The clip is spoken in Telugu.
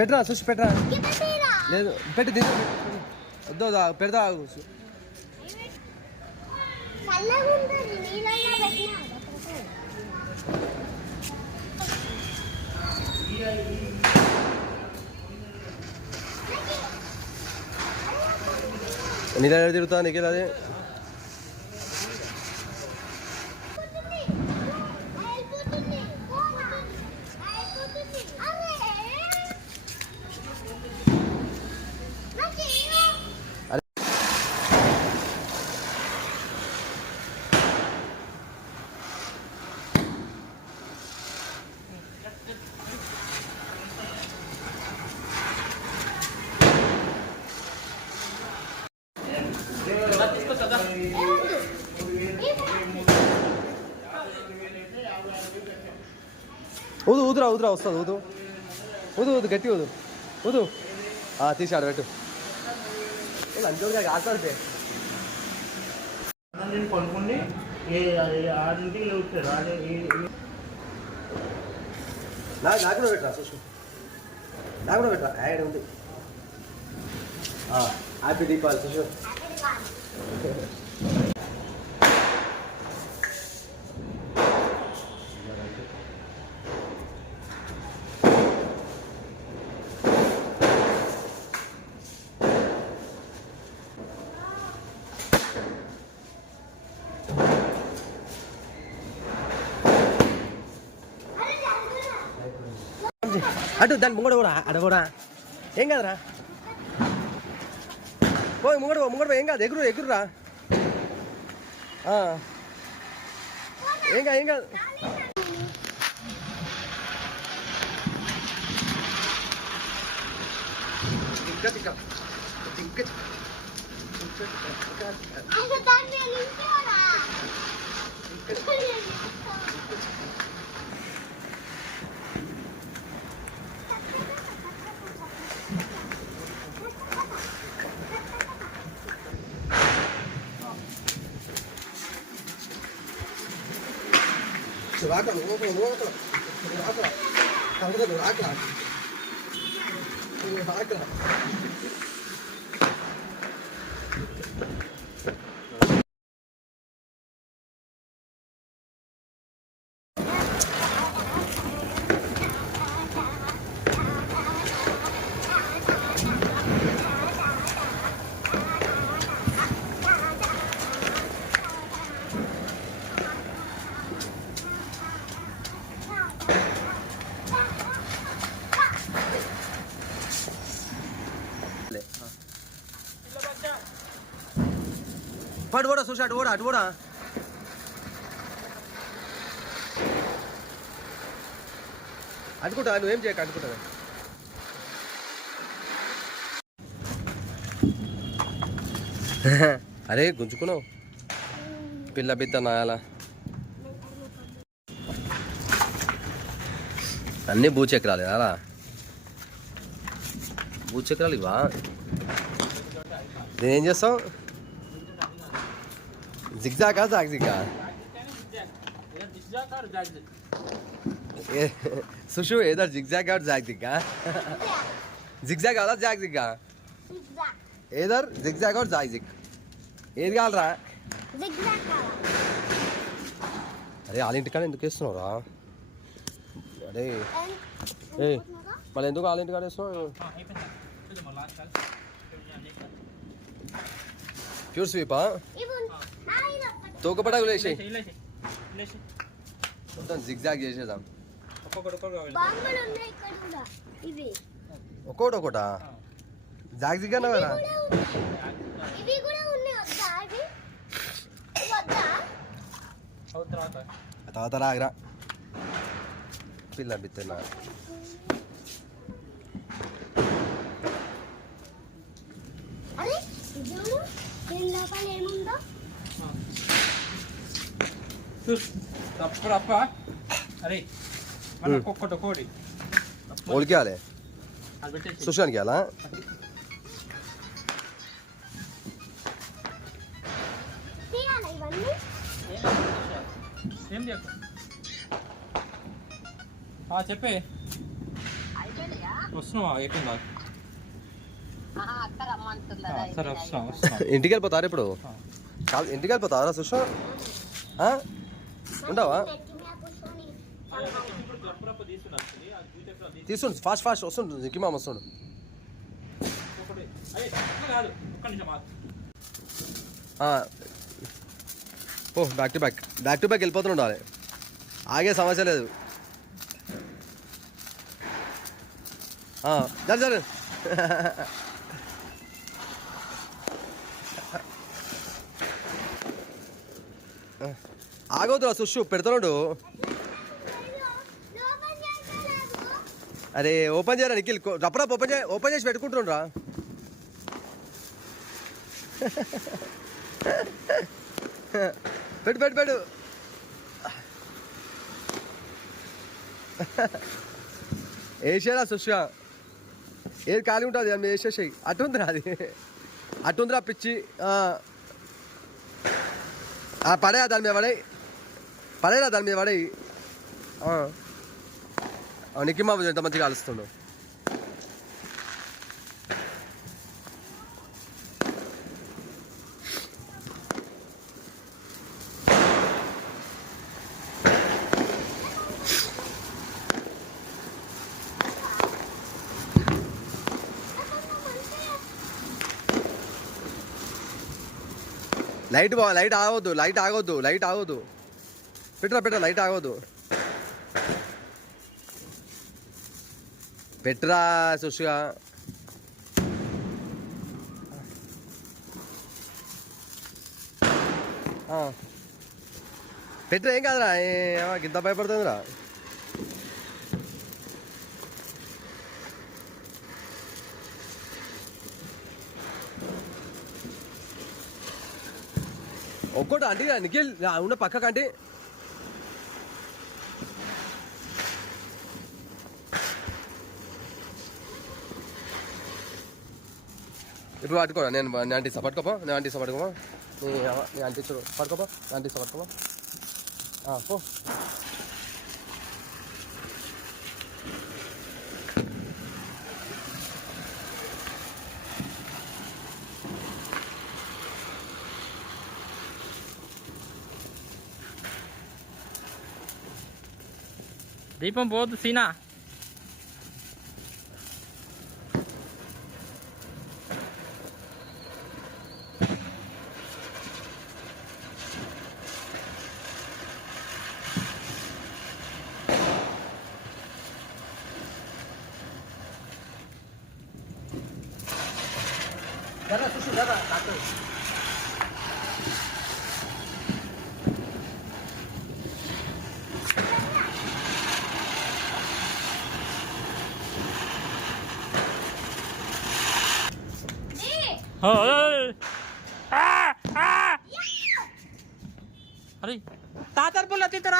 పెట్టరా చూసి పెట్టరా లేదు పెట్టి తిను వద్దు పెడతా నీళ్ళ తిరుగుతా నీకే అదే ఊదురా వస్తుంది ఊదు గట్టి ఊదు తీసాడు పెట్టు అంజోగా కాస్తాడు కొనుక్కోండి నాకు కూడా పెట్టరా చూసు నాకు కూడా పెట్టరా యాడ్ ఉంది హ్యాపీ దీపావళి చూసు అటు దాన్ని ముంగడు కూడా అడ కూడా ఏం కాదురా పోయి ముంగడు ఏం కాదు ఎగురురా ఏం కాదు పడు కూడా చూసి అటు కూడా అనుకుంటా నువ్వేం చేయక అనుకుంటా అరే గుంజుకున్నావు పిల్ల బిత్త నాయాల అన్నీ భూచక్రాలు అలా భూచక్రాలు ఇవా నేనేం చేస్తావు జిగ్జాగా జాగ్జిగా सुशु इधर जिगजैग और जैगजिगा जिगजैग वाला जैगजिगा इधर जिगजैग और जैगजिग ఏది కావాలరా అరే వాళ్ళ ఇంటికాడ ఎందుకు వేస్తున్నావురా అరే ఏ మళ్ళీ ఎందుకు వాళ్ళ ఇంటికాడ వేస్తున్నావు ప్యూర్ స్వీపా తోకపటాకు లేచి మొత్తం జిగ్జాగ్ చేసేద్దాం ఒక్కోటొకటా జాగ్ జిగ్ అన్నావు కదా తర్వాత రాగరా పిల్ల బిత్తనా అరే ఒక్కొక్కటి ఓడికి ఆలే సుశానికి అలా చెప్పే వస్తున్నావా ఎట్టుందా సరే వస్తున్నాం ఇంటికి వెళ్ళిపోతారు ఇప్పుడు కాదు ఇంటికి వెళ్ళిపోతారా సుషా ఉండవా తీసుండు ఫాస్ట్ ఫాస్ట్ వస్తుండు జిక్కి మామ వస్తుండు ఓ బ్యాక్ టు బ్యాక్ వెళ్ళిపోతూ ఉండాలి ఆగే సమస్య లేదు జరు ఆగొద్దురా సుషు పెడతాడు అరే ఓపెన్ చేయరా నిఖిల్ రప్పరప్ ఓపెన్ చేసి పెట్టుకుంటుండ్రా పెట్టు వేసేరా సుషా ఏది ఖాళీ ఉంటుంది అది వేసేసాయి అటుందిరా అది అటుందిరా పిచ్చి పడేయా దాని మీద పడేరా దాని మీద పడేయి నిక్కి బాబు ఎంత మంచిగా కలుస్తుండు లైట్ ఆగొద్దు పెట్టరా లైట్ ఆగొద్దు పెట్టరా సుషిగా పెట్టరా ఏం కాదురా ఇంత భయపడుతుందిరా ఒక్కోటి అంటే నిఖిల్ ఉన్న పక్కకంటే ఇప్పుడు పట్టుకోరా నేను ఆంటీ పట్టుకోపా నేను ఆంటీ పట్టుకోమా నీ ఆంటీ చూడు పట్టుకోపా ఆంటీ పట్టుకోమా పో దీపం పోదు సీనా अरे तातर बोला तिथं